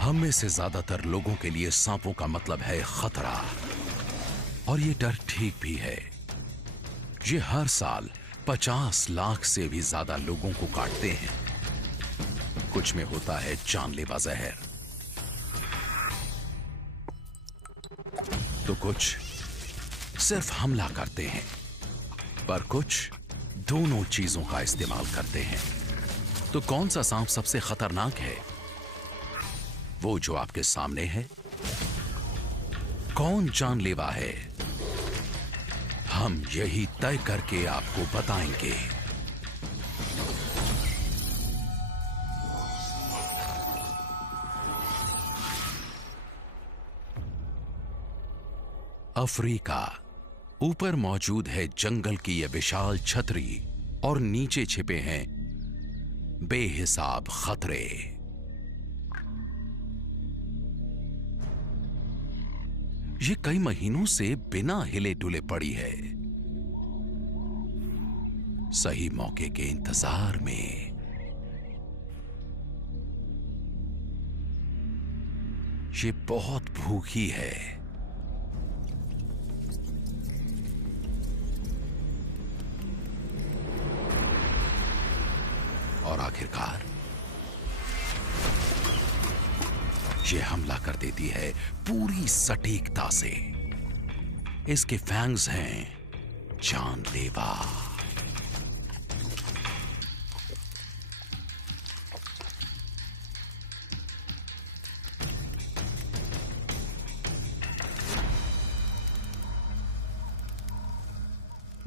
हम में से ज्यादातर लोगों के लिए सांपों का मतलब है खतरा, और ये डर ठीक भी है। ये हर साल 50 लाख से भी ज्यादा लोगों को काटते हैं। कुछ में होता है जानलेवा जहर, तो कुछ सिर्फ हमला करते हैं, पर कुछ दोनों चीजों का इस्तेमाल करते हैं। तो कौन सा सांप सबसे खतरनाक है? वो जो आपके सामने है। कौन जानलेवा है? हम यही तय करके आपको बताएंगे। अफ्रीका। ऊपर मौजूद है जंगल की यह विशाल छतरी, और नीचे छिपे हैं बेहिसाब खतरे। ये कई महीनों से बिना हिले डुले पड़ी है, सही मौके के इंतजार में। ये बहुत भूखी है, और आखिरकार ये हमला कर देती है पूरी सटीकता से। इसके फैंग्स हैं जानलेवा।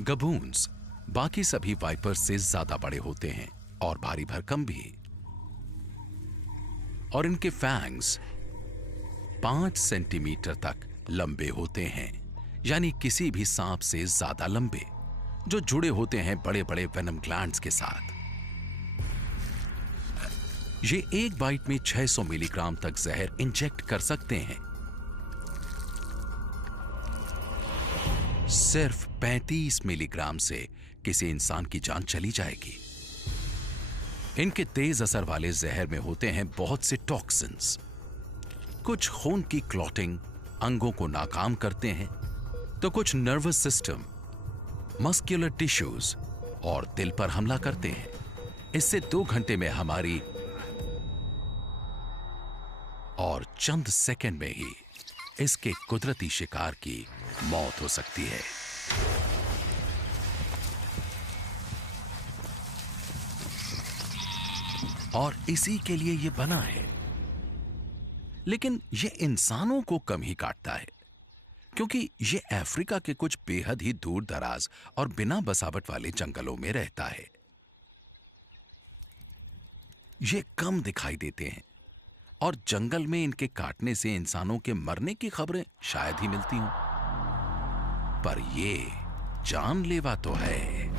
गबून्स बाकी सभी वाइपर्स से ज्यादा बड़े होते हैं और भारी भरकम भी, और इनके फैंग्स 5 सेंटीमीटर तक लंबे होते हैं, यानी किसी भी सांप से ज्यादा लंबे, जो जुड़े होते हैं बड़े बड़े वेनम ग्लैंड्स के साथ। ये एक बाइट में 600 मिलीग्राम तक जहर इंजेक्ट कर सकते हैं। सिर्फ 35 मिलीग्राम से किसी इंसान की जान चली जाएगी। इनके तेज असर वाले जहर में होते हैं बहुत से टॉक्सिन्स। कुछ खून की क्लॉटिंग अंगों को नाकाम करते हैं, तो कुछ नर्वस सिस्टम, मस्कुलर टिश्यूज और दिल पर हमला करते हैं। इससे 2 घंटे में हमारी और चंद सेकंड में ही इसके कुदरती शिकार की मौत हो सकती है। और इसी के लिए यह बना है। लेकिन यह इंसानों को कम ही काटता है, क्योंकि यह अफ्रीका के कुछ बेहद ही दूर दराज और बिना बसावट वाले जंगलों में रहता है। ये कम दिखाई देते हैं, और जंगल में इनके काटने से इंसानों के मरने की खबरें शायद ही मिलती हों, पर ये जानलेवा तो है।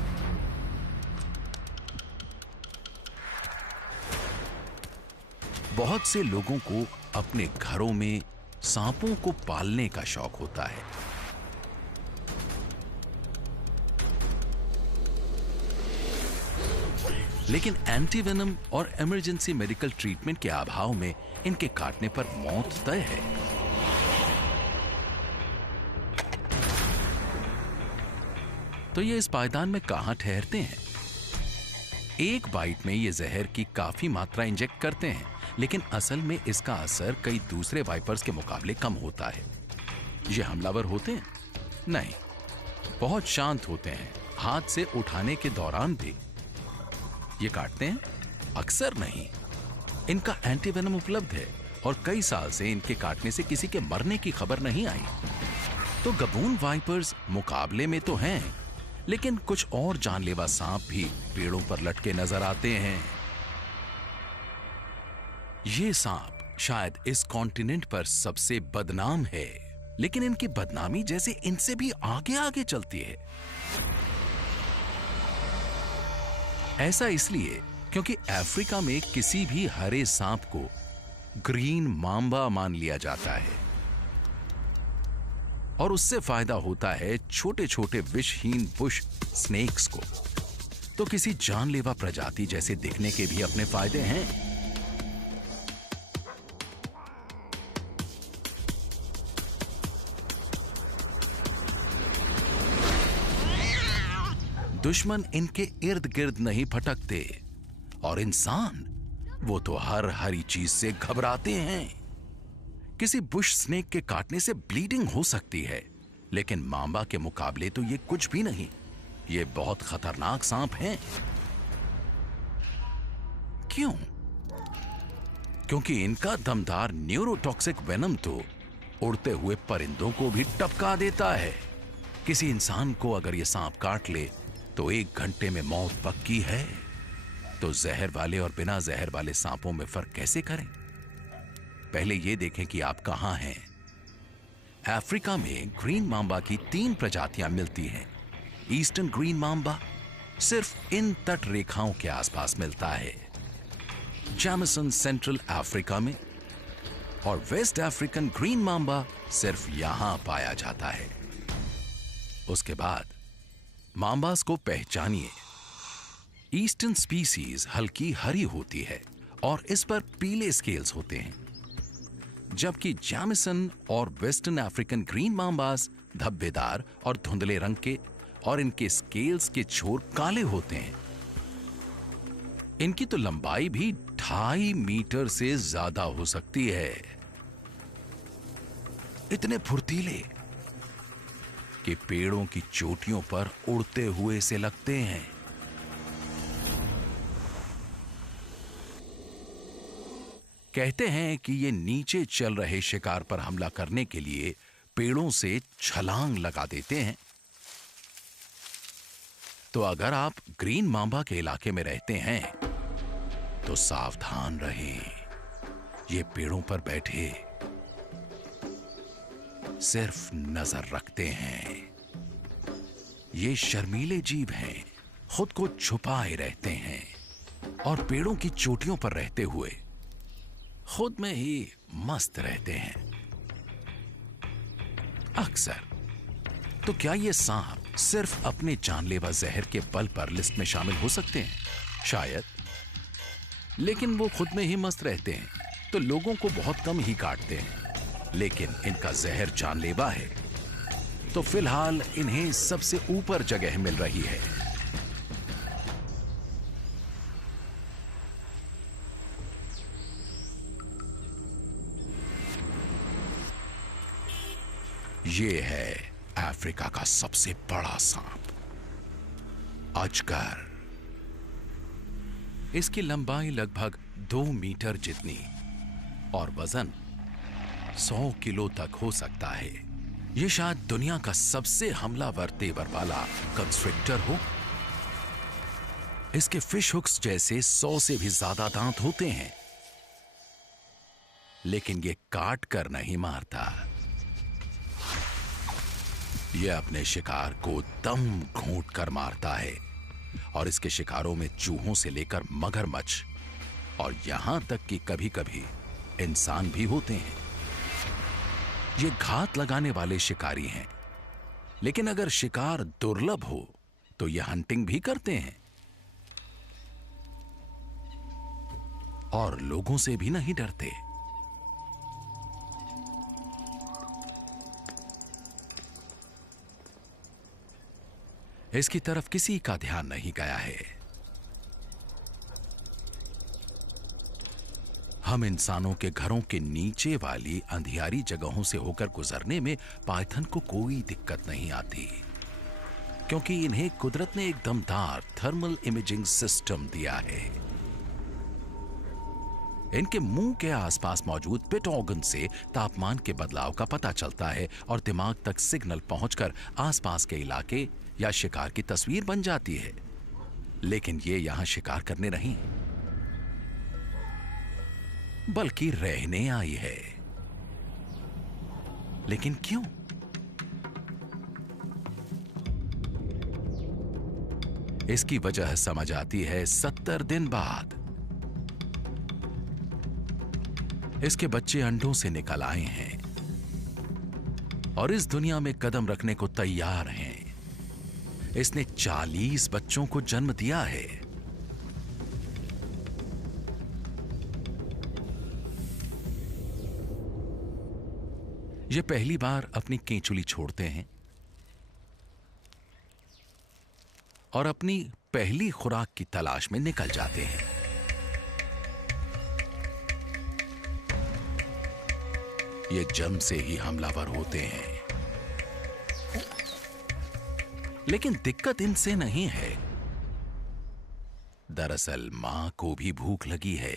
बहुत से लोगों को अपने घरों में सांपों को पालने का शौक होता है। लेकिन एंटीवेनम और इमरजेंसी मेडिकल ट्रीटमेंट के अभाव में इनके काटने पर मौत तय है। तो ये इस पायदान में कहां ठहरते हैं? एक बाइट में ये जहर की काफी मात्रा इंजेक्ट करते हैं, लेकिन असल में इसका असर कई दूसरे वाइपर्स के मुकाबले कम होता है। ये हमलावर होते हैं? नहीं, बहुत शांत होते हैं। हाथ से उठाने के दौरान भी ये काटते हैं? अक्सर नहीं। इनका एंटीवेनम उपलब्ध है, और कई साल से इनके काटने से किसी के मरने की खबर नहीं आई। तो गबून वाइपर्स मुकाबले में तो हैं, लेकिन कुछ और जानलेवा सांप भी पेड़ों पर लटके नजर आते हैं। ये सांप शायद इस कॉन्टिनेंट पर सबसे बदनाम है, लेकिन इनकी बदनामी जैसे इनसे भी आगे आगे चलती है। ऐसा इसलिए क्योंकि अफ्रीका में किसी भी हरे सांप को ग्रीन मांबा मान लिया जाता है, और उससे फायदा होता है छोटे छोटे विषहीन बुश स्नेक्स को। तो किसी जानलेवा प्रजाति जैसे दिखने के भी अपने फायदे हैं। दुश्मन इनके इर्द गिर्द नहीं फटकते और इंसान, वो तो हर हरी चीज से घबराते हैं। किसी बुश स्नेक के काटने से ब्लीडिंग हो सकती है, लेकिन मांबा के मुकाबले तो ये कुछ भी नहीं। ये बहुत खतरनाक सांप हैं। क्यों? क्योंकि इनका दमदार न्यूरोटॉक्सिक वेनम तो उड़ते हुए परिंदों को भी टपका देता है। किसी इंसान को अगर ये सांप काट ले तो 1 घंटे में मौत पक्की है। तो जहर वाले और बिना जहर वाले सांपों में फर्क कैसे करें? पहले ये देखें कि आप कहां हैं। अफ्रीका में ग्रीन मांबा की 3 प्रजातियां मिलती हैं। ईस्टर्न ग्रीन मांबा सिर्फ इन तट रेखाओं के आसपास मिलता है। जैमसन सेंट्रल अफ्रीका में, और वेस्ट अफ्रीकन ग्रीन मांबा सिर्फ यहां पाया जाता है। उसके बाद मांबास को पहचानिए। ईस्टर्न स्पीसीज हल्की हरी होती है और इस पर पीले स्केल्स होते हैं, जबकि जैमसन और वेस्टर्न अफ्रीकन ग्रीन मांबास धब्बेदार और धुंधले रंग के और इनके स्केल्स के छोर काले होते हैं। इनकी तो लंबाई भी 2.5 मीटर से ज्यादा हो सकती है। इतने फुर्तीले कि पेड़ों की चोटियों पर उड़ते हुए से लगते हैं। कहते हैं कि ये नीचे चल रहे शिकार पर हमला करने के लिए पेड़ों से छलांग लगा देते हैं। तो अगर आप ग्रीन मांबा के इलाके में रहते हैं तो सावधान रहें। ये पेड़ों पर बैठे सिर्फ नजर रखते हैं। ये शर्मीले जीव हैं, खुद को छुपाए रहते हैं और पेड़ों की चोटियों पर रहते हुए खुद में ही मस्त रहते हैं अक्सर। तो क्या ये सांप सिर्फ अपने जानलेवा जहर के बल पर लिस्ट में शामिल हो सकते हैं? शायद, लेकिन वो खुद में ही मस्त रहते हैं तो लोगों को बहुत कम ही काटते हैं। लेकिन इनका जहर जानलेवा है, तो फिलहाल इन्हें सबसे ऊपर जगह मिल रही है। ये है अफ्रीका का सबसे बड़ा सांप, अजगर। इसकी लंबाई लगभग 2 मीटर जितनी और वजन 100 किलो तक हो सकता है। यह शायद दुनिया का सबसे हमलावर तेवर वाला कंस्ट्रिक्टर हो। इसके फिश हुक्स जैसे 100 से भी ज्यादा दांत होते हैं, लेकिन यह काट कर नहीं मारता। यह अपने शिकार को दम घोंट कर मारता है और इसके शिकारों में चूहों से लेकर मगरमच्छ और यहां तक कि कभी कभी इंसान भी होते हैं। ये घात लगाने वाले शिकारी हैं, लेकिन अगर शिकार दुर्लभ हो तो ये हंटिंग भी करते हैं और लोगों से भी नहीं डरते। इसकी तरफ किसी का ध्यान नहीं गया है। हम इंसानों के घरों के नीचे वाली अंधियारी जगहों से होकर गुजरने में पाइथन को कोई दिक्कत नहीं आती, क्योंकि इन्हें कुदरत ने एक दमदार थर्मल इमेजिंग सिस्टम दिया है। इनके मुंह के आसपास मौजूद पिट ऑर्गन से तापमान के बदलाव का पता चलता है और दिमाग तक सिग्नल पहुंचकर आसपास के इलाके या शिकार की तस्वीर बन जाती है। लेकिन ये यहां शिकार करने नहीं, बल्कि रहने आई है। लेकिन क्यों? इसकी वजह समझ आती है 70 दिन बाद। इसके बच्चे अंडों से निकल आए हैं और इस दुनिया में कदम रखने को तैयार हैं। इसने 40 बच्चों को जन्म दिया है। ये पहली बार अपनी केंचुली छोड़ते हैं और अपनी पहली खुराक की तलाश में निकल जाते हैं। ये जन्म से ही हमलावर होते हैं, लेकिन दिक्कत इनसे नहीं है। दरअसल मां को भी भूख लगी है।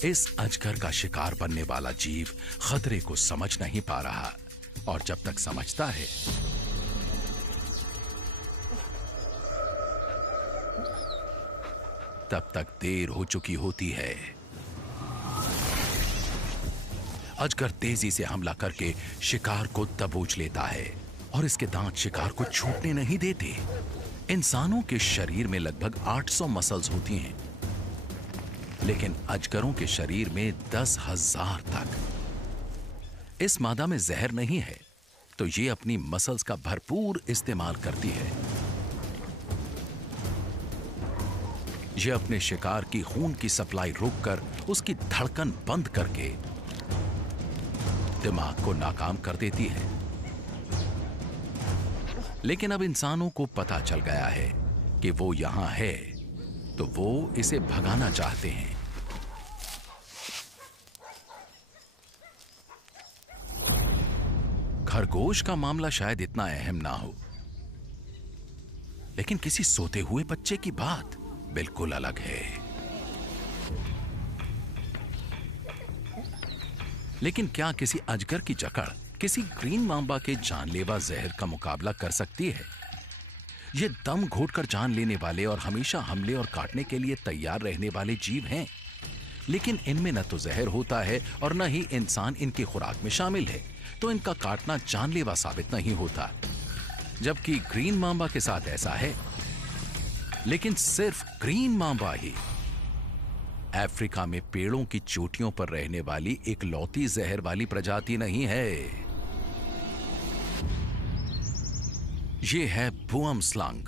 इस अजगर का शिकार बनने वाला जीव खतरे को समझ नहीं पा रहा, और जब तक समझता है तब तक देर हो चुकी होती है। अजगर तेजी से हमला करके शिकार को दबोच लेता है और इसके दांत शिकार को छूटने नहीं देते। इंसानों के शरीर में लगभग 800 मसल्स होती हैं, लेकिन अजगरों के शरीर में 10,000 तक। इस मादा में जहर नहीं है, तो ये अपनी मसल्स का भरपूर इस्तेमाल करती है। ये अपने शिकार की खून की सप्लाई रोककर उसकी धड़कन बंद करके दिमाग को नाकाम कर देती है। लेकिन अब इंसानों को पता चल गया है कि वो यहां है, तो वो इसे भगाना चाहते हैं। खरगोश का मामला शायद इतना अहम ना हो, लेकिन किसी सोते हुए बच्चे की बात बिल्कुल अलग है। लेकिन क्या किसी अजगर की जकड़ किसी ग्रीन मांबा के जानलेवा जहर का मुकाबला कर सकती है? ये दम घोटकर जान लेने वाले और हमेशा हमले और काटने के लिए तैयार रहने वाले जीव हैं, लेकिन इनमें न तो जहर होता है और न ही इंसान इनकी खुराक में शामिल है, तो इनका काटना जानलेवा साबित नहीं होता। जबकि ग्रीन मांबा के साथ ऐसा है, लेकिन सिर्फ ग्रीन मांबा ही अफ्रीका में पेड़ों की चोटियों पर रहने वाली एक लौती जहर वाली प्रजाति नहीं है। यह है बुअम स्लंग।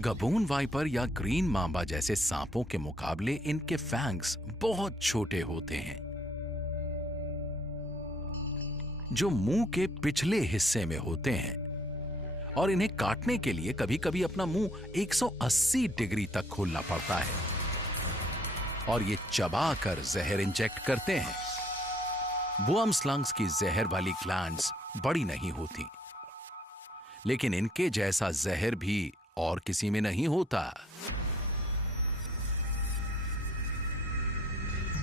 गबून वाइपर या ग्रीन मांबा जैसे सांपों के मुकाबले इनके फैंग्स बहुत छोटे होते हैं, जो मुंह के पिछले हिस्से में होते हैं, और इन्हें काटने के लिए कभी कभी अपना मुंह 180 डिग्री तक खोलना पड़ता है, और ये चबाकर जहर इंजेक्ट करते हैं। बुअम स्लंग्स की जहर वाली ग्लैंड्स बड़ी नहीं होती, लेकिन इनके जैसा जहर भी और किसी में नहीं होता।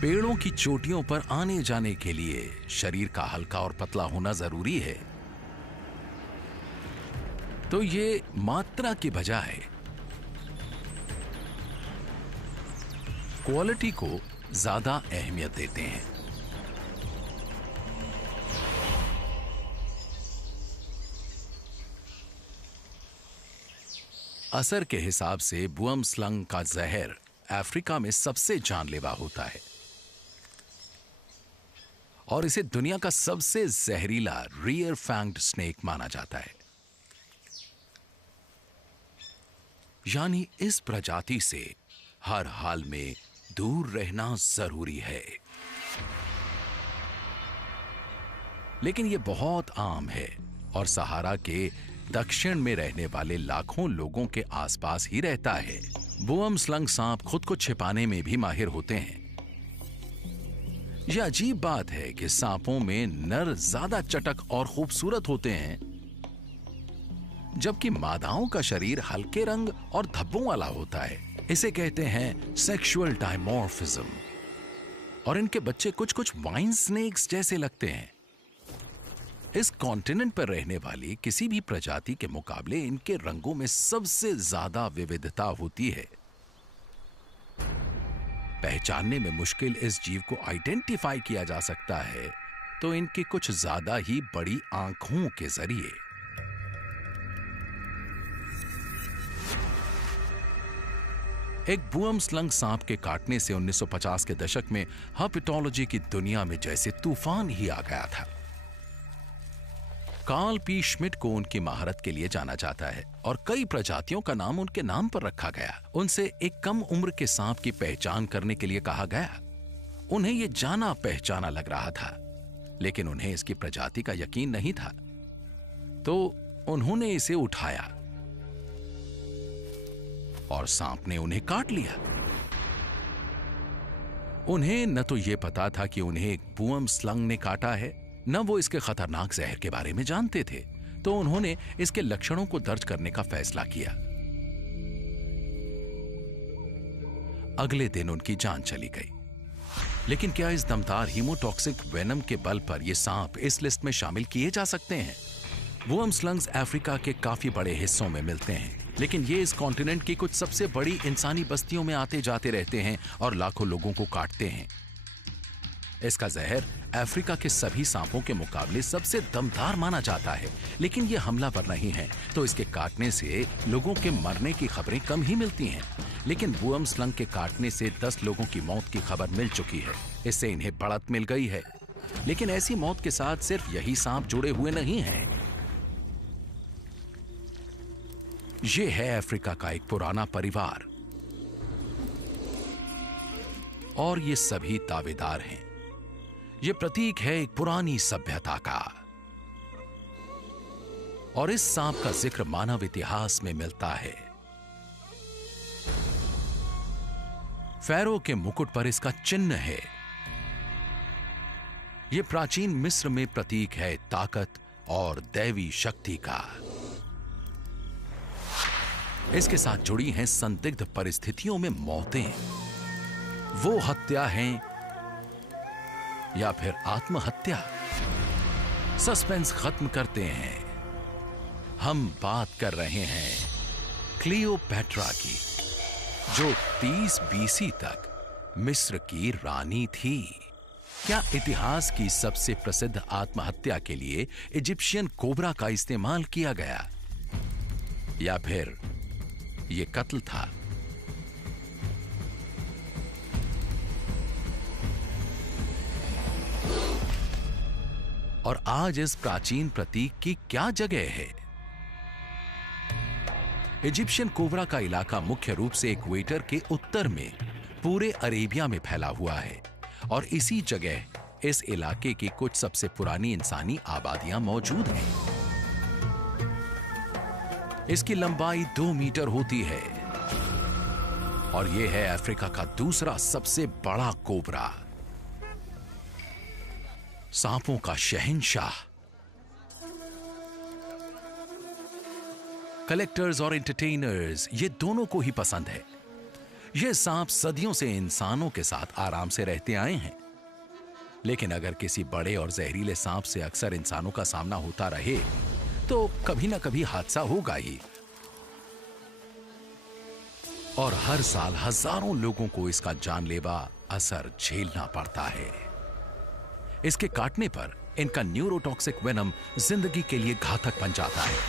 पेड़ों की चोटियों पर आने जाने के लिए शरीर का हल्का और पतला होना जरूरी है, तो ये मात्रा की बजाय क्वालिटी को ज्यादा अहमियत देते हैं। असर के हिसाब से बुअम स्लंग का जहर अफ्रीका में सबसे जानलेवा होता है, और इसे दुनिया का सबसे जहरीला रियर फैंग्ड स्नेक माना जाता है। यानी इस प्रजाति से हर हाल में दूर रहना जरूरी है। लेकिन यह बहुत आम है और सहारा के दक्षिण में रहने वाले लाखों लोगों के आसपास ही रहता है। बुअम स्लंग सांप खुद को छिपाने में भी माहिर होते हैं। यह अजीब बात है कि सांपों में नर ज्यादा चटक और खूबसूरत होते हैं, जबकि मादाओं का शरीर हल्के रंग और धब्बों वाला होता है। इसे कहते हैं सेक्सुअल डायमॉर्फिज्म, और इनके बच्चे कुछ कुछ वाइन स्नेक्स जैसे लगते हैं। इस कॉन्टिनेंट पर रहने वाली किसी भी प्रजाति के मुकाबले इनके रंगों में सबसे ज्यादा विविधता होती है। पहचानने में मुश्किल इस जीव को आइडेंटिफाई किया जा सकता है तो इनकी कुछ ज्यादा ही बड़ी आंखों के जरिए। एक बूम स्लंग सांप के काटने से 1950 के दशक में हर्पेटोलॉजी की दुनिया में जैसे तूफान ही आ गया था। कार्ल पी श्मिट को उनकी महारत के लिए जाना जाता है और कई प्रजातियों का नाम उनके नाम पर रखा गया। उनसे एक कम उम्र के सांप की पहचान करने के लिए कहा गया। उन्हें यह जाना पहचाना लग रहा था, लेकिन उन्हें इसकी प्रजाति का यकीन नहीं था, तो उन्होंने इसे उठाया और सांप ने उन्हें काट लिया। उन्हें न तो यह पता था कि उन्हें एक बूम स्लंग ने काटा है, न वो इसके खतरनाक जहर के बारे में जानते थे, तो उन्होंने इसके लक्षणों को दर्ज करने का फैसला किया। अगले दिन उनकी जान चली गई। लेकिन क्या इस दमदार हीमोटॉक्सिक वेनम के बल पर ये सांप इस लिस्ट में शामिल किए जा सकते हैं? बूम स्लंग्स अफ्रीका के काफी बड़े हिस्सों में मिलते हैं, लेकिन ये इस कॉन्टिनेंट की कुछ सबसे बड़ी इंसानी बस्तियों में आते जाते रहते हैं और लाखों लोगों को काटते हैं। इसका जहर अफ्रीका के सभी सांपों के मुकाबले सबसे दमदार माना जाता है, लेकिन ये हमलावर नहीं है, तो इसके काटने से लोगों के मरने की खबरें कम ही मिलती हैं। लेकिन बूम स्लंग के काटने से 10 लोगों की मौत की खबर मिल चुकी है। इससे इन्हें बढ़त मिल गई है। लेकिन ऐसी मौत के साथ सिर्फ यही सांप जुड़े हुए नहीं हैं। ये है अफ्रीका का एक पुराना परिवार और ये सभी दावेदार हैं। ये प्रतीक है एक पुरानी सभ्यता का, और इस सांप का जिक्र मानव इतिहास में मिलता है। फैरो के मुकुट पर इसका चिन्ह है। यह प्राचीन मिस्र में प्रतीक है ताकत और दैवी शक्ति का। इसके साथ जुड़ी हैं संदिग्ध परिस्थितियों में मौतें। वो हत्या है या फिर आत्महत्या? सस्पेंस खत्म करते हैं। हम बात कर रहे हैं क्लियोपैट्रा की, जो 30 बीसी तक मिस्र की रानी थी। क्या इतिहास की सबसे प्रसिद्ध आत्महत्या के लिए इजिप्शियन कोबरा का इस्तेमाल किया गया, या फिर यह कत्ल था? और आज इस प्राचीन प्रतीक की क्या जगह है? इजिप्शियन कोबरा का इलाका मुख्य रूप से इक्वेटर के उत्तर में पूरे अरेबिया में फैला हुआ है, और इसी जगह इस इलाके की कुछ सबसे पुरानी इंसानी आबादियां मौजूद हैं। इसकी लंबाई 2 मीटर होती है, और यह है अफ्रीका का दूसरा सबसे बड़ा कोबरा। सांपों का शहंशाह। कलेक्टर्स और एंटरटेनर्स, ये दोनों को ही पसंद है। ये सांप सदियों से इंसानों के साथ आराम से रहते आए हैं, लेकिन अगर किसी बड़े और जहरीले सांप से अक्सर इंसानों का सामना होता रहे, तो कभी ना कभी हादसा होगा ही। और हर साल हजारों लोगों को इसका जानलेवा असर झेलना पड़ता है। इसके काटने पर इनका न्यूरोटॉक्सिक वेनम जिंदगी के लिए घातक बन जाता है।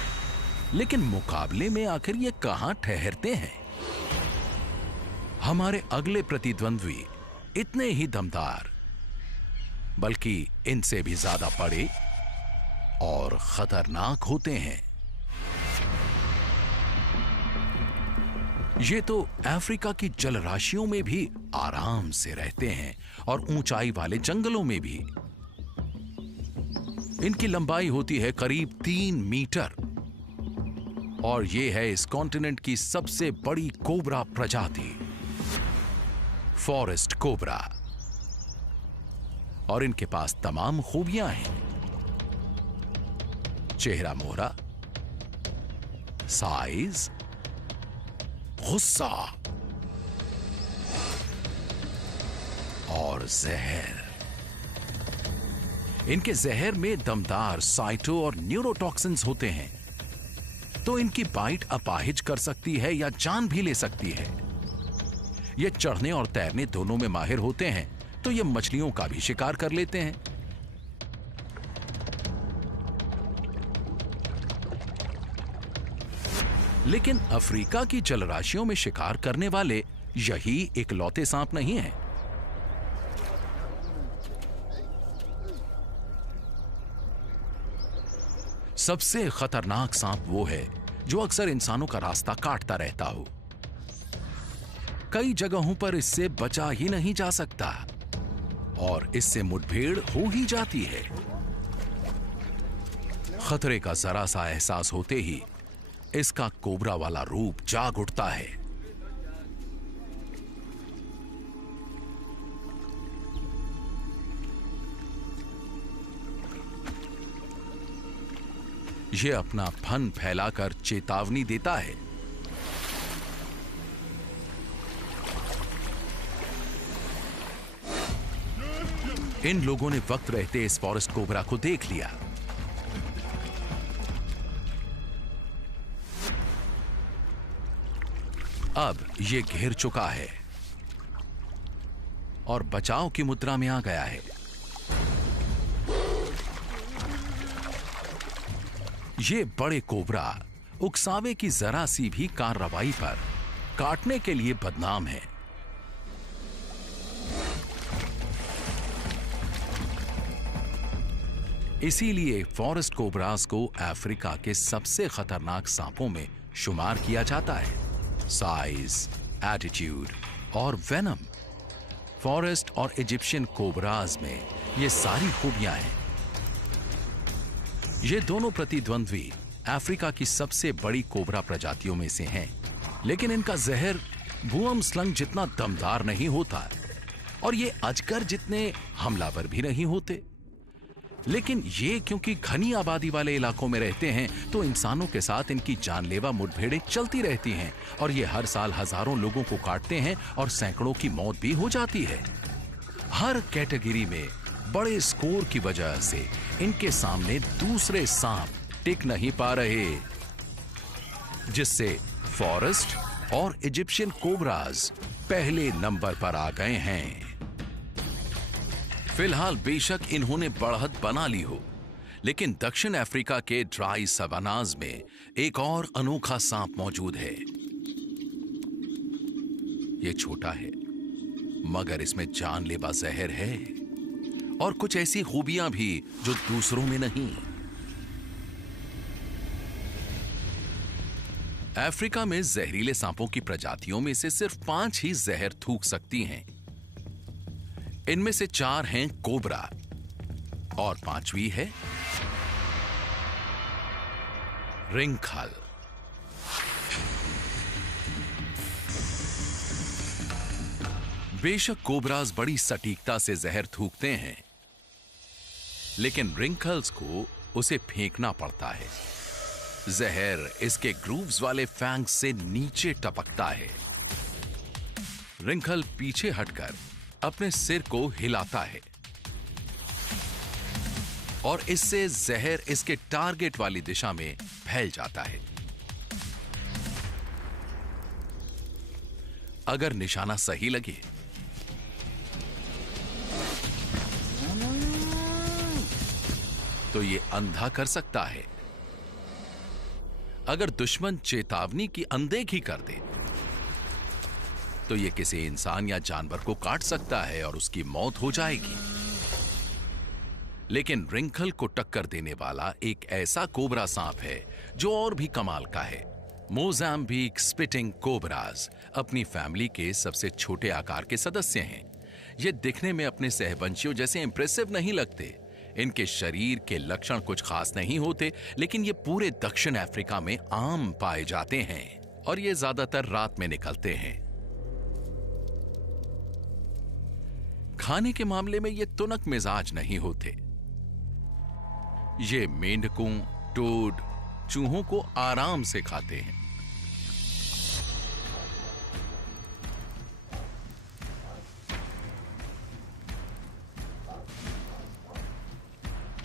लेकिन मुकाबले में आखिर ये कहां ठहरते हैं? हमारे अगले प्रतिद्वंद्वी इतने ही दमदार, बल्कि इनसे भी ज्यादा बड़े और खतरनाक होते हैं। ये तो अफ्रीका की जलराशियों में भी आराम से रहते हैं और ऊंचाई वाले जंगलों में भी। इनकी लंबाई होती है करीब 3 मीटर, और ये है इस कॉन्टिनेंट की सबसे बड़ी कोबरा प्रजाति, फॉरेस्ट कोबरा। और इनके पास तमाम खूबियां हैं: चेहरा मोहरा, साइज, गुस्सा और जहर। इनके जहर में दमदार साइटो और न्यूरोटॉक्सिन्स होते हैं, तो इनकी बाइट अपाहिज कर सकती है या जान भी ले सकती है। ये चढ़ने और तैरने दोनों में माहिर होते हैं, तो ये मछलियों का भी शिकार कर लेते हैं। लेकिन अफ्रीका की जलराशियों में शिकार करने वाले यही इकलौते सांप नहीं है। सबसे खतरनाक सांप वो है जो अक्सर इंसानों का रास्ता काटता रहता हो। कई जगहों पर इससे बचा ही नहीं जा सकता और इससे मुठभेड़ हो ही जाती है। खतरे का जरा सा एहसास होते ही इसका कोबरा वाला रूप जाग उठता है। यह अपना फन फैलाकर चेतावनी देता है। इन लोगों ने वक्त रहते इस फॉरेस्ट कोबरा को देख लिया। अब यह घेर चुका है और बचाव की मुद्रा में आ गया है। ये बड़े कोबरा उकसावे की जरा सी भी कार्रवाई पर काटने के लिए बदनाम है। इसीलिए फॉरेस्ट कोबरास को अफ्रीका के सबसे खतरनाक सांपों में शुमार किया जाता है। साइज, एटीट्यूड और वेनम, फॉरेस्ट और इजिप्शियन कोबराज में ये सारी खूबियां हैं। ये दोनों प्रतिद्वंद्वी अफ्रीका की सबसे बड़ी कोबरा प्रजातियों में से हैं, लेकिन इनका जहर बुअम स्लंग जितना दमदार नहीं होता और ये अजगर जितने हमलावर भी नहीं होते। लेकिन ये क्योंकि घनी आबादी वाले इलाकों में रहते हैं तो इंसानों के साथ इनकी जानलेवा मुठभेड़ें चलती रहती हैं और ये हर साल हजारों लोगों को काटते हैं और सैकड़ों की मौत भी हो जाती है। हर कैटेगरी में बड़े स्कोर की वजह से इनके सामने दूसरे सांप टिक नहीं पा रहे, जिससे फॉरेस्ट और इजिप्शियन कोबराज पहले नंबर पर आ गए हैं। फिलहाल बेशक इन्होंने बढ़त बना ली हो, लेकिन दक्षिण अफ्रीका के ड्राई सवानाज में एक और अनोखा सांप मौजूद है। यह छोटा है मगर इसमें जानलेवा जहर है और कुछ ऐसी खूबियां भी जो दूसरों में नहीं। अफ्रीका में जहरीले सांपों की प्रजातियों में से सिर्फ 5 ही जहर थूक सकती हैं। इनमें से 4 हैं कोबरा और 5वीं है रिंखल। बेशक कोबराज बड़ी सटीकता से जहर थूकते हैं, लेकिन रिंकल्स को उसे फेंकना पड़ता है। जहर इसके ग्रूव्स वाले फैंग्स से नीचे टपकता है। रिंकल पीछे हटकर अपने सिर को हिलाता है और इससे जहर इसके टारगेट वाली दिशा में फैल जाता है। अगर निशाना सही लगे तो ये अंधा कर सकता है। अगर दुश्मन चेतावनी की अनदेखी कर दे तो ये किसी इंसान या जानवर को काट सकता है और उसकी मौत हो जाएगी। लेकिन रिंकल को टक्कर देने वाला एक ऐसा कोबरा सांप है जो और भी कमाल का है। मोजाम्बिक स्पिटिंग कोबराज अपनी फैमिली के सबसे छोटे आकार के सदस्य हैं। ये दिखने में अपने सहवंशियों जैसे इंप्रेसिव नहीं लगते। इनके शरीर के लक्षण कुछ खास नहीं होते, लेकिन ये पूरे दक्षिण अफ्रीका में आम पाए जाते हैं और ये ज्यादातर रात में निकलते हैं। खाने के मामले में ये तुनक मिजाज नहीं होते। ये मेंढकों, टोड, चूहों को आराम से खाते हैं।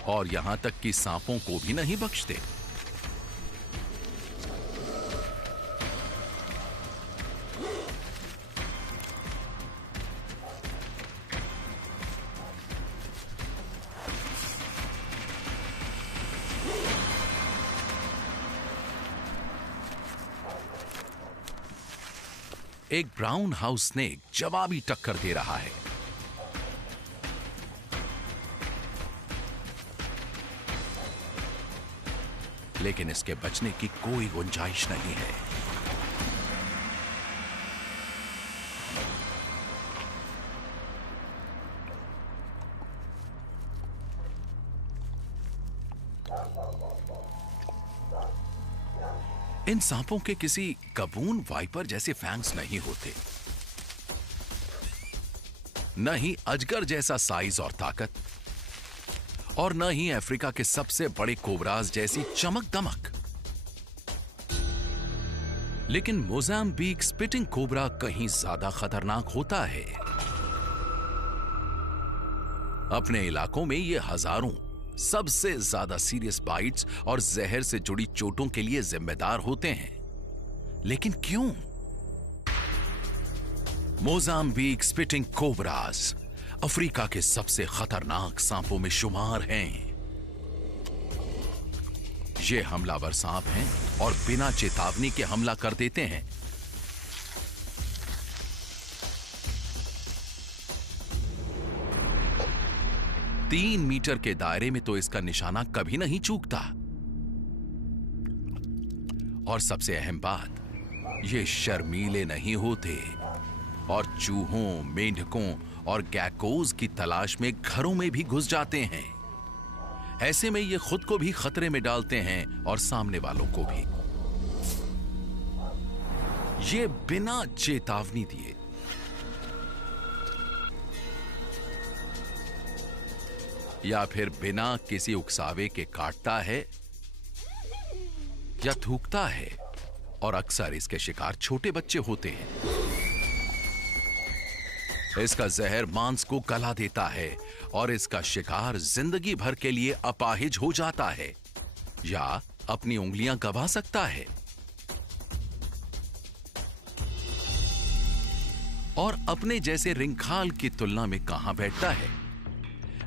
और यहां तक कि सांपों को भी नहीं बख्शते। एक ब्राउन हाउस स्नेक जवाबी टक्कर दे रहा है। लेकिन इसके बचने की कोई गुंजाइश नहीं है। इन सांपों के किसी कबून वाइपर जैसे फैंग्स नहीं होते, न ही अजगर जैसा साइज और ताकत, और न ही अफ्रीका के सबसे बड़े कोबराज जैसी चमक दमक। लेकिन मोजाम्बिक स्पिटिंग कोबरा कहीं ज्यादा खतरनाक होता है। अपने इलाकों में ये हजारों सबसे ज्यादा सीरियस बाइट्स और जहर से जुड़ी चोटों के लिए जिम्मेदार होते हैं। लेकिन क्यों? मोजाम्बिक स्पिटिंग कोबराज अफ्रीका के सबसे खतरनाक सांपों में शुमार हैं। ये हमलावर सांप हैं और बिना चेतावनी के हमला कर देते हैं। 3 मीटर के दायरे में तो इसका निशाना कभी नहीं चूकता। और सबसे अहम बात, ये शर्मीले नहीं होते और चूहों, मेंढकों और गैकोज की तलाश में घरों में भी घुस जाते हैं। ऐसे में ये खुद को भी खतरे में डालते हैं और सामने वालों को भी। ये बिना चेतावनी दिए या फिर बिना किसी उकसावे के काटता है या थूकता है, और अक्सर इसके शिकार छोटे बच्चे होते हैं। इसका जहर मांस को गला देता है और इसका शिकार जिंदगी भर के लिए अपाहिज हो जाता है या अपनी उंगलियां गवा सकता है। और अपने जैसे रिंखाल की तुलना में कहां बैठता है।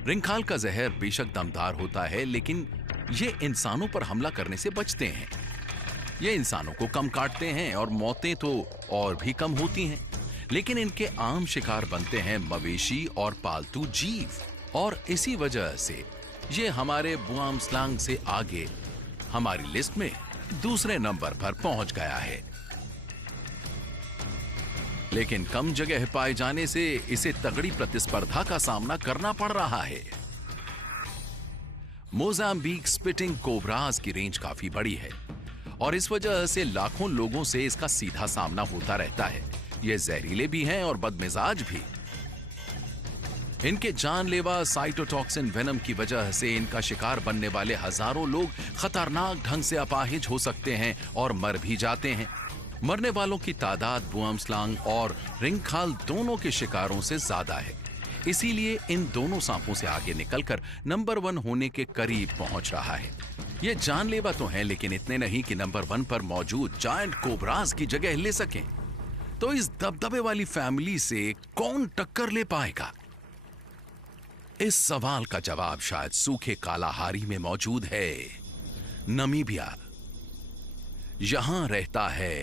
रिंखाल का जहर बेशक दमदार होता है, लेकिन ये इंसानों पर हमला करने से बचते हैं। ये इंसानों को कम काटते हैं और मौतें तो और भी कम होती हैं। लेकिन इनके आम शिकार बनते हैं मवेशी और पालतू जीव, और इसी वजह से ये हमारे बुआमस्लांग से आगे हमारी लिस्ट में दूसरे नंबर पर पहुंच गया है। लेकिन कम जगह पाए जाने से इसे तगड़ी प्रतिस्पर्धा का सामना करना पड़ रहा है। मोजाम्बिक स्पिटिंग कोबराज की रेंज काफी बड़ी है और इस वजह से लाखों लोगों से इसका सीधा सामना होता रहता है। ये जहरीले भी हैं और बदमिजाज भी। इनके जानलेवा साइटोटॉक्सिन वेनम की वजह से इनका शिकार बनने वाले हजारों लोग खतरनाक ढंग से अपाहिज हो सकते हैं और मर भी जाते हैं। मरने वालों की तादाद बुआमस्लांग और रिंखाल दोनों के शिकारों से ज्यादा है। इसीलिए इन दोनों सांपों से आगे निकलकर नंबर 1 होने के करीब पहुंच रहा है। ये जानलेवा तो हैं, लेकिन इतने नहीं कि नंबर 1 पर मौजूद जायंट कोबराज की जगह ले सकें। तो इस दबदबे वाली फैमिली से कौन टक्कर ले पाएगा? इस सवाल का जवाब शायद सूखे कालाहारी में मौजूद है। नमीबिया। यहां रहता है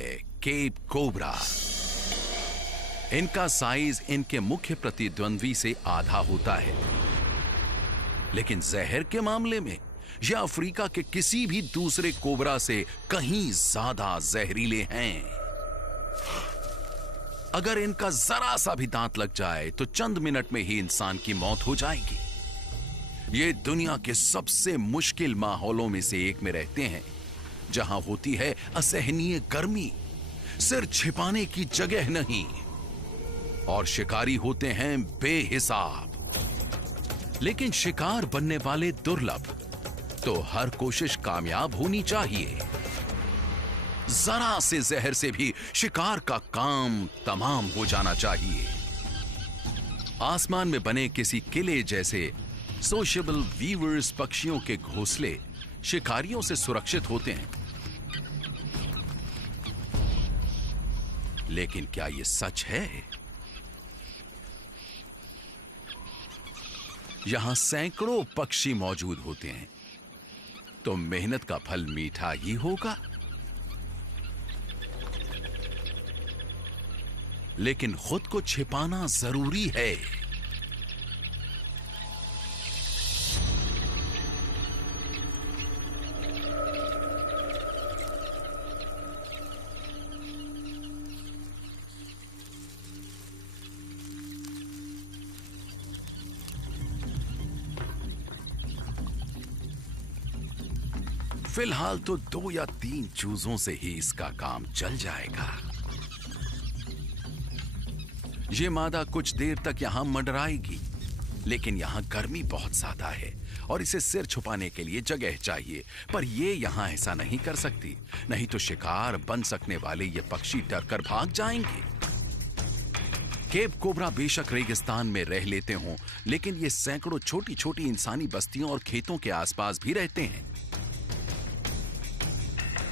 केप कोबरा। इनका साइज इनके मुख्य प्रतिद्वंद्वी से आधा होता है, लेकिन जहर के मामले में यह अफ्रीका के किसी भी दूसरे कोबरा से कहीं ज्यादा जहरीले हैं। अगर इनका जरा सा भी दांत लग जाए तो चंद मिनट में ही इंसान की मौत हो जाएगी। ये दुनिया के सबसे मुश्किल माहौलों में से एक में रहते हैं, जहां होती है असहनीय गर्मी, सिर छिपाने की जगह नहीं, और शिकारी होते हैं बेहिसाब। लेकिन शिकार बनने वाले दुर्लभ, तो हर कोशिश कामयाब होनी चाहिए। जरा से जहर से भी शिकार का काम तमाम हो जाना चाहिए। आसमान में बने किसी किले जैसे सोशेबल वीवर्स पक्षियों के घोंसले शिकारियों से सुरक्षित होते हैं, लेकिन क्या यह सच है? यहां सैकड़ों पक्षी मौजूद होते हैं, तो मेहनत का फल मीठा ही होगा। लेकिन खुद को छिपाना जरूरी है। फिलहाल तो 2 या 3 चूजों से ही इसका काम चल जाएगा। ये मादा कुछ देर तक यहां मंडराएगी, लेकिन यहां गर्मी बहुत ज्यादा है और इसे सिर छुपाने के लिए जगह चाहिए, पर ये यहां ऐसा नहीं कर सकती, नहीं तो शिकार बन सकने वाले ये पक्षी डरकर भाग जाएंगे। केप कोबरा बेशक रेगिस्तान में रह लेते हों, लेकिन ये सैकड़ों छोटी छोटी इंसानी बस्तियों और खेतों के आसपास भी रहते हैं।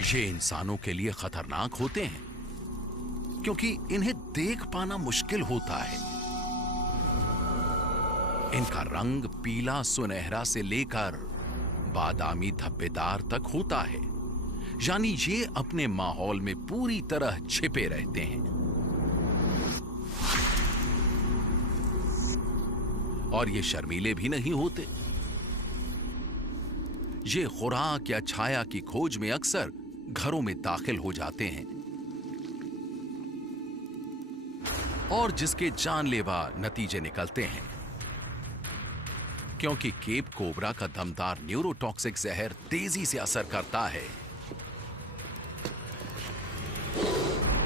ये इंसानों के लिए खतरनाक होते हैं क्योंकि इन्हें देख पाना मुश्किल होता है। इनका रंग पीला सुनहरा से लेकर बादामी धब्बेदार तक होता है, यानी ये अपने माहौल में पूरी तरह छिपे रहते हैं। और ये शर्मीले भी नहीं होते। ये खुराक या छाया की खोज में अक्सर घरों में दाखिल हो जाते हैं और जिसके जानलेवा नतीजे निकलते हैं, क्योंकि केप कोबरा का दमदार न्यूरोटॉक्सिक जहर तेजी से असर करता है।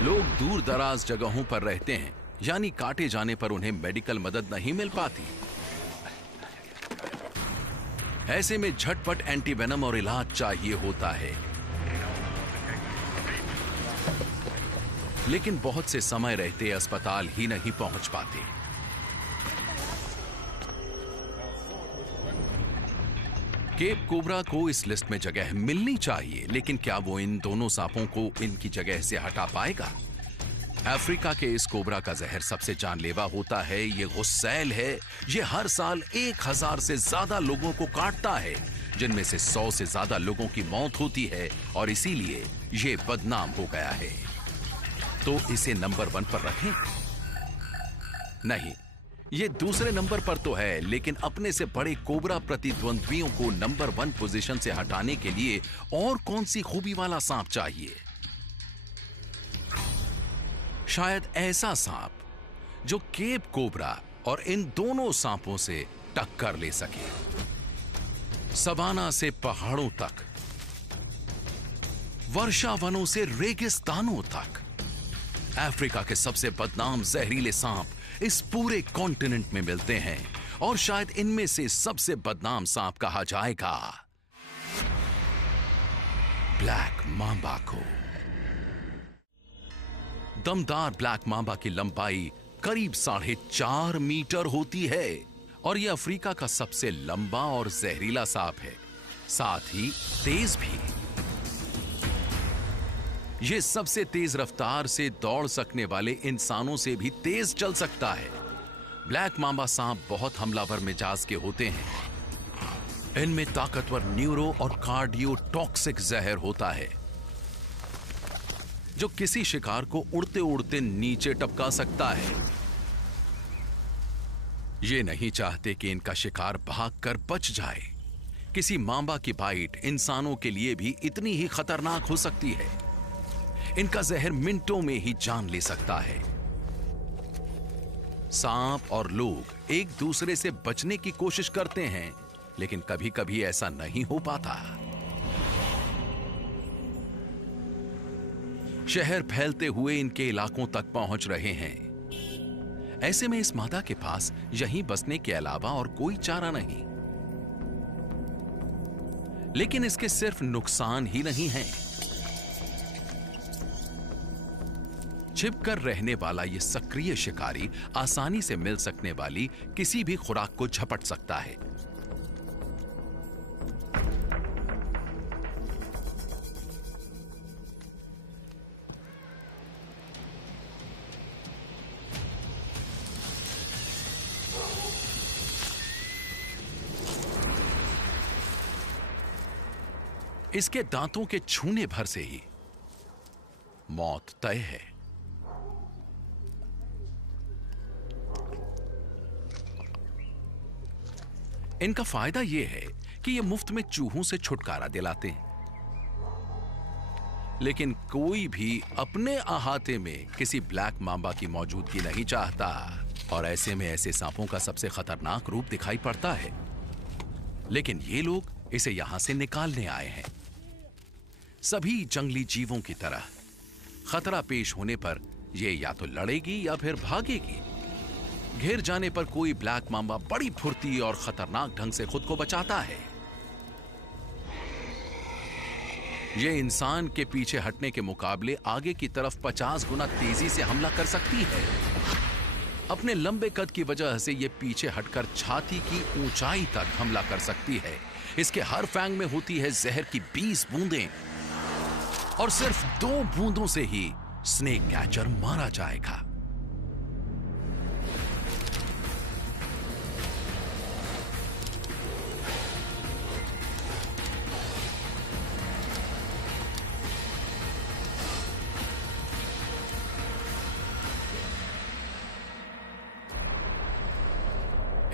लोग दूर दराज जगहों पर रहते हैं, यानी काटे जाने पर उन्हें मेडिकल मदद नहीं मिल पाती। ऐसे में झटपट एंटीवेनम और इलाज चाहिए होता है, लेकिन बहुत से समय रहते अस्पताल ही नहीं पहुंच पाते। केप कोबरा को इस लिस्ट में जगह मिलनी चाहिए, लेकिन क्या वो इन दोनों सांपों को इनकी जगह से हटा पाएगा? अफ्रीका के इस कोबरा का जहर सबसे जानलेवा होता है। ये गुस्सैल है। ये हर साल 1000 से ज्यादा लोगों को काटता है, जिनमें से 100 से ज्यादा लोगों की मौत होती है और इसीलिए ये बदनाम हो गया है। तो इसे नंबर 1 पर रखें? नहीं, ये दूसरे नंबर पर तो है, लेकिन अपने से बड़े कोबरा प्रतिद्वंद्वियों को नंबर 1 पोजीशन से हटाने के लिए और कौन सी खूबी वाला सांप चाहिए? शायद ऐसा सांप जो केप कोबरा और इन दोनों सांपों से टक्कर ले सके। सवाना से पहाड़ों तक, वर्षा वनों से रेगिस्तानों तक, अफ्रीका के सबसे बदनाम जहरीले सांप इस पूरे कॉन्टिनेंट में मिलते हैं और शायद इनमें से सबसे बदनाम सांप कहा जाएगा ब्लैक मांबा को। दमदार ब्लैक मांबा की लंबाई करीब 4.5 मीटर होती है और यह अफ्रीका का सबसे लंबा और जहरीला सांप है, साथ ही तेज भी। यह सबसे तेज रफ्तार से दौड़ सकने वाले इंसानों से भी तेज चल सकता है। ब्लैक मांबा सांप बहुत हमलावर मिजाज के होते हैं। इनमें ताकतवर न्यूरो और कार्डियो टॉक्सिक जहर होता है जो किसी शिकार को उड़ते उड़ते नीचे टपका सकता है। ये नहीं चाहते कि इनका शिकार भागकर बच जाए। किसी मांबा की बाइट इंसानों के लिए भी इतनी ही खतरनाक हो सकती है। इनका जहर मिनटों में ही जान ले सकता है। सांप और लोग एक दूसरे से बचने की कोशिश करते हैं, लेकिन कभी कभी ऐसा नहीं हो पाता। शहर फैलते हुए इनके इलाकों तक पहुंच रहे हैं। ऐसे में इस मादा के पास यहीं बसने के अलावा और कोई चारा नहीं। लेकिन इसके सिर्फ नुकसान ही नहीं हैं। छिपकर रहने वाला यह सक्रिय शिकारी आसानी से मिल सकने वाली किसी भी खुराक को झपट सकता है। इसके दांतों के छूने भर से ही मौत तय है। इनका फायदा यह है कि ये मुफ्त में चूहों से छुटकारा दिलाते हैं। लेकिन कोई भी अपने अहाते में किसी ब्लैक मांबा की मौजूदगी नहीं चाहता, और ऐसे में ऐसे सांपों का सबसे खतरनाक रूप दिखाई पड़ता है। लेकिन ये लोग इसे यहां से निकालने आए हैं। सभी जंगली जीवों की तरह खतरा पेश होने पर ये या तो लड़ेगी या फिर भागेगी। घिर जाने पर कोई ब्लैक मांबा बड़ी फुर्ती और खतरनाक ढंग से खुद को बचाता है। ये इंसान के पीछे हटने के मुकाबले आगे की तरफ 50 गुना तेजी से हमला कर सकती है। अपने लंबे कद की वजह से ये पीछे हटकर छाती की ऊंचाई तक हमला कर सकती है। इसके हर फैंग में होती है जहर की 20 बूंदें, और सिर्फ 2 बूंदों से ही स्नेक कैचर मारा जाएगा।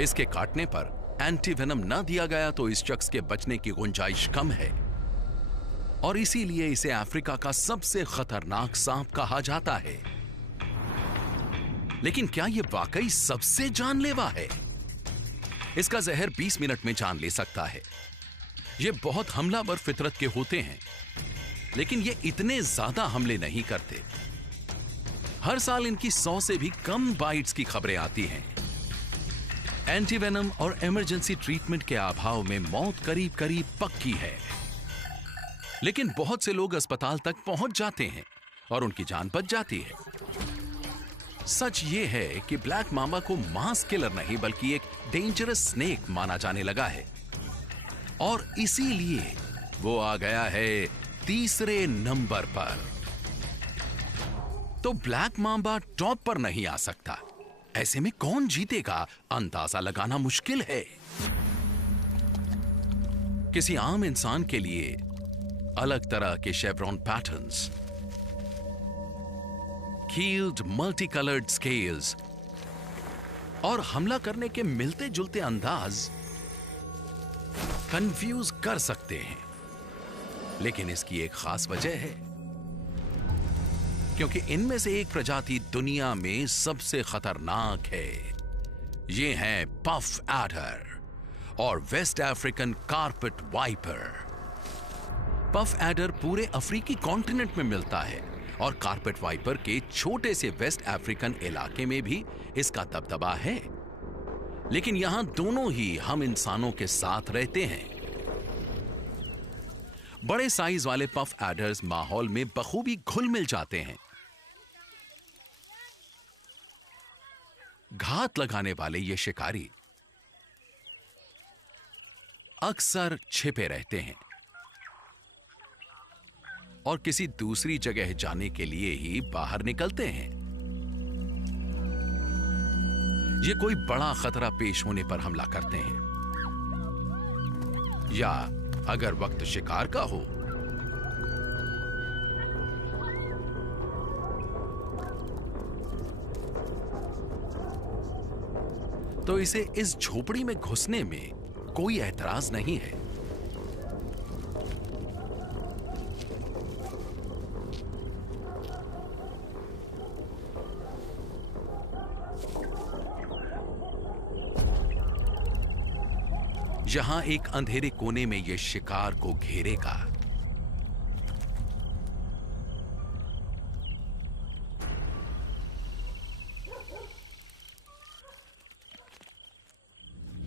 इसके काटने पर एंटीवेनम न दिया गया तो इस शख्स के बचने की गुंजाइश कम है, और इसीलिए इसे अफ्रीका का सबसे खतरनाक सांप कहा जाता है। लेकिन क्या यह वाकई सबसे जानलेवा है? इसका जहर 20 मिनट में जान ले सकता है। यह बहुत हमलावर फितरत के होते हैं, लेकिन ये इतने ज्यादा हमले नहीं करते। हर साल इनकी 100 से भी कम बाइट्स की खबरें आती हैं। एंटीवेनम और इमरजेंसी ट्रीटमेंट के अभाव में मौत करीब करीब पक्की है। लेकिन बहुत से लोग अस्पताल तक पहुंच जाते हैं और उनकी जान बच जाती है। सच ये है कि ब्लैक मामा को मास किलर नहीं बल्कि एक डेंजरस स्नेक माना जाने लगा है, और इसीलिए वो आ गया है 3रे नंबर पर। तो ब्लैक मामा टॉप पर नहीं आ सकता। ऐसे में कौन जीतेगा अंदाजा लगाना मुश्किल है। किसी आम इंसान के लिए अलग तरह के chevron patterns, keeled multi coloured scales और हमला करने के मिलते जुलते अंदाज कंफ्यूज कर सकते हैं। लेकिन इसकी एक खास वजह है, क्योंकि इनमें से एक प्रजाति दुनिया में सबसे खतरनाक है। ये हैं पफ एडर और west African carpet viper. Puff adder पूरे अफ्रीकी कॉन्टिनेंट में मिलता है, और कारपेट वाइपर के छोटे से वेस्ट अफ्रीकन इलाके में भी इसका दबदबा है। लेकिन यहां दोनों ही हम इंसानों के साथ रहते हैं। बड़े साइज वाले पफ एडर्स माहौल में बखूबी घुल मिल जाते हैं। घात लगाने वाले ये शिकारी अक्सर छिपे रहते हैं और किसी दूसरी जगह जाने के लिए ही बाहर निकलते हैं। ये कोई बड़ा खतरा पेश होने पर हमला करते हैं, या अगर वक्त शिकार का हो तो इसे इस झोपड़ी में घुसने में कोई ऐतराज नहीं है। यहां एक अंधेरे कोने में यह शिकार को घेरेगा।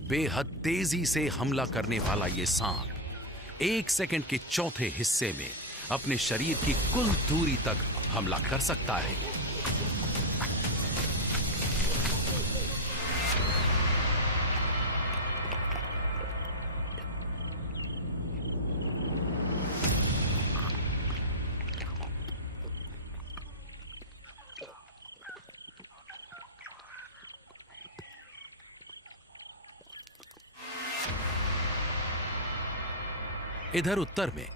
बेहद तेजी से हमला करने वाला यह सांप 1 सेकंड के चौथे हिस्से में अपने शरीर की कुल दूरी तक हमला कर सकता है। इधर उत्तर में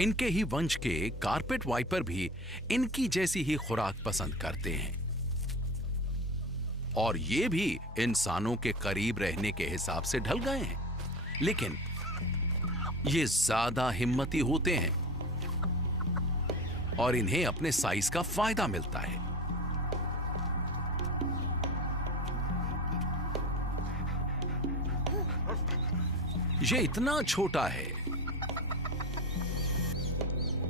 इनके ही वंश के कारपेट वाइपर भी इनकी जैसी ही खुराक पसंद करते हैं, और ये भी इंसानों के करीब रहने के हिसाब से ढल गए हैं, लेकिन ये ज्यादा हिम्मती होते हैं और इन्हें अपने साइज का फायदा मिलता है। ये इतना छोटा है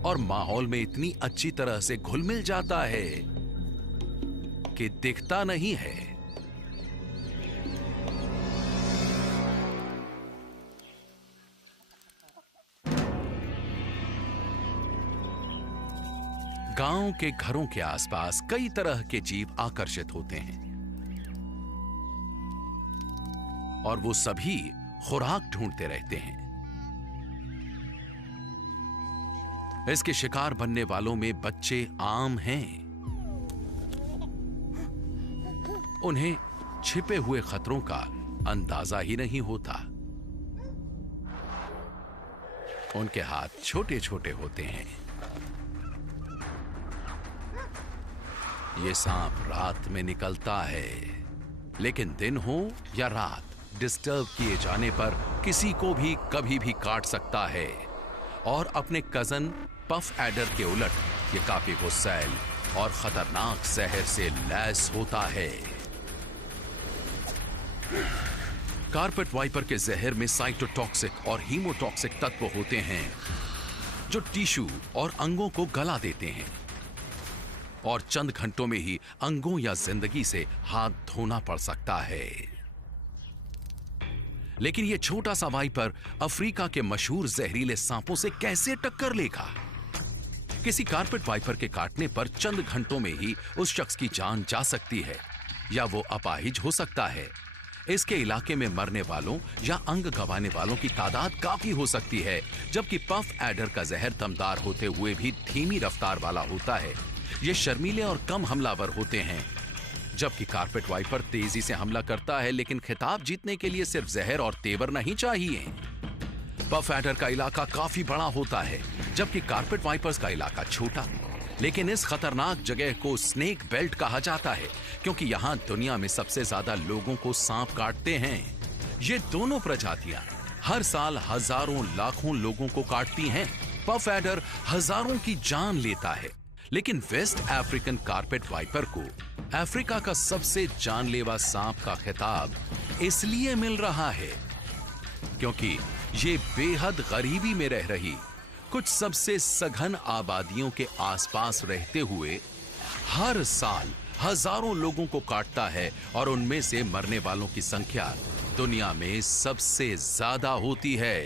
और माहौल में इतनी अच्छी तरह से घुल मिल जाता है कि दिखता नहीं है। गांव के घरों के आसपास कई तरह के जीव आकर्षित होते हैं और वो सभी खुराक ढूंढते रहते हैं। इसके शिकार बनने वालों में बच्चे आम हैं। उन्हें छिपे हुए खतरों का अंदाजा ही नहीं होता। उनके हाथ छोटे छोटे होते हैं। ये सांप रात में निकलता है, लेकिन दिन हो या रात, डिस्टर्ब किए जाने पर किसी को भी कभी भी काट सकता है। और अपने कजन पफ एडर के उलट ये काफी गुस्सैल और खतरनाक जहर से लैस होता है। कारपेट वाइपर के जहर में साइटोटॉक्सिक और हीमोटॉक्सिक तत्व होते हैं जो टिश्यू और अंगों को गला देते हैं और चंद घंटों में ही अंगों या जिंदगी से हाथ धोना पड़ सकता है। लेकिन यह छोटा सा वाइपर अफ्रीका के मशहूर जहरीले सांपों से कैसे टक्कर लेगा? किसी कारपेट वाइपर के काटने पर चंद घंटों में ही उस शख्स की जान जा सकती है या वो अपाहिज हो सकता है। इसके इलाके में मरने वालों या अंग गंवाने वालों की तादाद काफी हो सकती है, जबकि पफ एडर का जहर दमदार होते हुए भी धीमी रफ्तार वाला होता है। ये शर्मीले और कम हमलावर होते हैं, जबकि कारपेट वाइपर तेजी से हमला करता है, लेकिन खिताब जीतने के लिए सिर्फ जहर और तेवर नहीं चाहिए। पफ एडर का इलाका काफी बड़ा होता है, जबकि कारपेट वाइपर्स का इलाका छोटा। लेकिन इस खतरनाक जगह को स्नेक बेल्ट कहा जाता है क्योंकि यहां दुनिया में सबसे ज्यादा लोगों को सांप काटते हैं। ये दोनों प्रजातियां हर साल हजारों लाखों लोगों को काटती हैं। पफ एडर हजारों की जान लेता है, लेकिन वेस्ट अफ्रीकन कारपेट वाइपर को अफ्रीका का सबसे जानलेवा सांप का खिताब इसलिए मिल रहा है क्योंकि ये बेहद गरीबी में रह रही कुछ सबसे सघन आबादियों के आसपास रहते हुए हर साल हजारों लोगों को काटता है और उनमें से मरने वालों की संख्या दुनिया में सबसे ज्यादा होती है।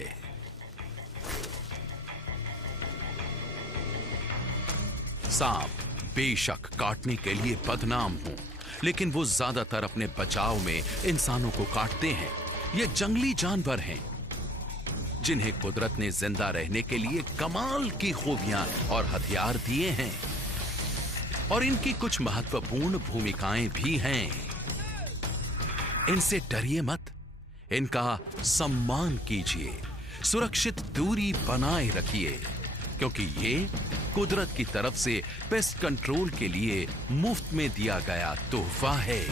सांप बेशक काटने के लिए बदनाम हो, लेकिन वो ज्यादातर अपने बचाव में इंसानों को काटते हैं। ये जंगली जानवर हैं जिन्हें कुदरत ने जिंदा रहने के लिए कमाल की खूबियां और हथियार दिए हैं और इनकी कुछ महत्वपूर्ण भूमिकाएं भी हैं। इनसे डरिए मत, इनका सम्मान कीजिए, सुरक्षित दूरी बनाए रखिए, क्योंकि ये कुदरत की तरफ से पेस्ट कंट्रोल के लिए मुफ्त में दिया गया तोहफा है।